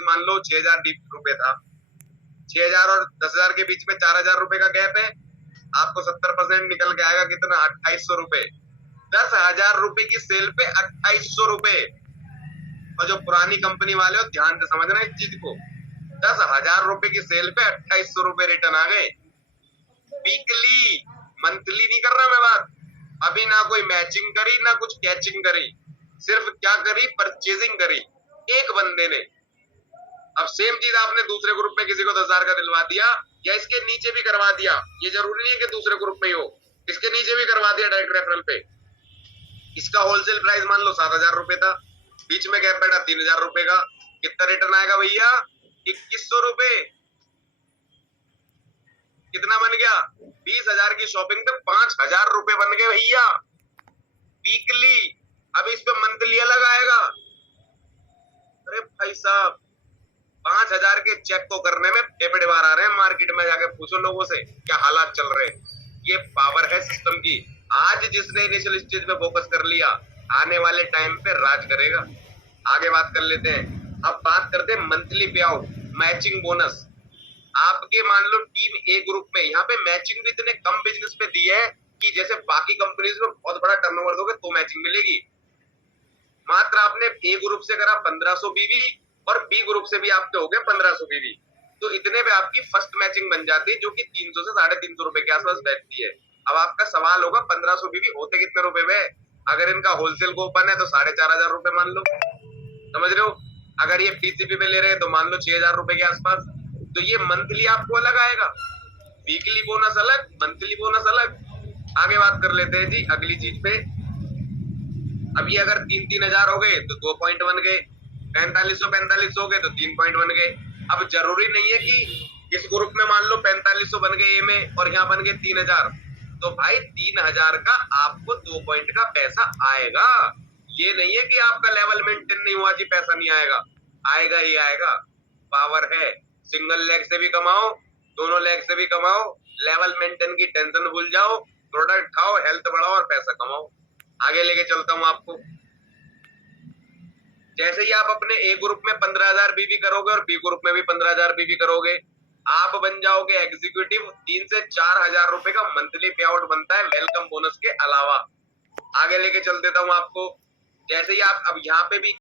Price मान लो 6,000 रुपए था, 6,000 और 10,000 के बीच में 4,000 रुपए का गैप है, आपको 70% निकल के आएगा कितना, 2,800 रुपए। 10,000 रुपए की सेल पे 2,800 रुपए। और जो पुरानी कंपनी वाले हो ध्यान से समझना इस चीज को, 10,000 रुपए की सेल पे 2,800 रुपए रिटर्न आ गए। वीकली, मंथली नहीं कर रहा मैं बात। अभी ना कोई मैचिंग करी ना कुछ कैचिंग करी, सिर्फ क्या करी, परचेजिंग करी एक बंदे ने। अब सेम चीज आपने दूसरे ग्रुप में किसी को 10,000 का दिलवा दिया या इसके नीचे भी करवा दिया, ये जरूरी नहीं है कि दूसरे ग्रुप में ही हो, इसके नीचे भी करवा दिया डायरेक्ट रेफरल पे। इसका होलसेल प्राइस मान लो 7,000 रुपए था, बीच में गैप बैठा 3,000 रुपए का, कितना रिटर्न आएगा भैया, 2,100 रुपए। कितना बन गया, 20,000 की शॉपिंग पे 5,000 रुपए बन गए भैया वीकली। अब इस पे मंथली अलग आएगा। अरे भाई साहब, 5,000 के चेक को करने में टेपे बार आ रहे हैं। मार्केट में जाके पूछो लोगों से क्या हालात चल रहे हैं। ये पावर है सिस्टम की। आज जिसने इनिशियल स्टेज पे फोकस कर लिया, आने वाले टाइम पे राज करेगा। आगे बात कर लेते हैं। अब बात करते हैं मंथली पे आउट, मैचिंग बोनस। आपके मान लो टीम ए ग्रुप में, यहाँ पे मैचिंग भी इतने कम बिजनेस पे दी है कि जैसे बाकी कंपनीज में बहुत बड़ा टर्नओवर दोगे तो मैचिंग मिलेगी। मात्र आपने ए ग्रुप से करा 1,500 बीवी और बी ग्रुप से भी आपके हो गए 1,500 बीवी, तो इतने पे आपकी फर्स्ट मैचिंग बन जाती है, जो कि 300 से 350 रुपए के आसपास बैठती है। अब आपका सवाल होगा 1,500 बीवी होते कितने रुपए में। अगर इनका होलसेल को ओपन है तो 4,500 रुपए मान लो, समझ रहे हो। अगर ये पीसीपी पे ले रहे हैं तो मान लो 6,000 रुपए के आसपास। तो ये मंथली आपको अलग आएगा, वीकली बोनस अलग, मंथली बोनस अलग। आगे बात कर लेते हैं जी अगली चीज पे। अभी अगर 3,000 हो गए तो 2 पॉइंट बन गए, 4,500 हो गए तो 3 पॉइंट बन गए। अब जरूरी नहीं है कि इस ग्रुप में मान लो 4,500 बन गए ए में और यहाँ बन गए 3,000, तो भाई 3,000 का आपको 2 पॉइंट का पैसा आएगा। ये नहीं है कि आपका लेवल मेंटेन नहीं हुआ जी पैसा नहीं आएगा, आएगा ही आएगा। पावर है, सिंगल लेग से भी कमाओ, दोनों लेग से भी कमाओ, लेवल मेंटेन की टेंशन भूल जाओ, प्रोडक्ट खाओ, हेल्थ बढ़ाओ और पैसा कमाओ। आगे लेके चलता हूं आपको। जैसे ही आप अपने ए ग्रुप में 15,000 बीवी करोगे और बी ग्रुप में भी 15,000 बीवी करोगे, आप बन जाओगे एग्जीक्यूटिव। 3 से 4,000 रुपए का मंथली पे आउट बनता है वेलकम बोनस के अलावा। आगे लेके चल देता हूं आपको। जैसे ही आप अब यहाँ पे भी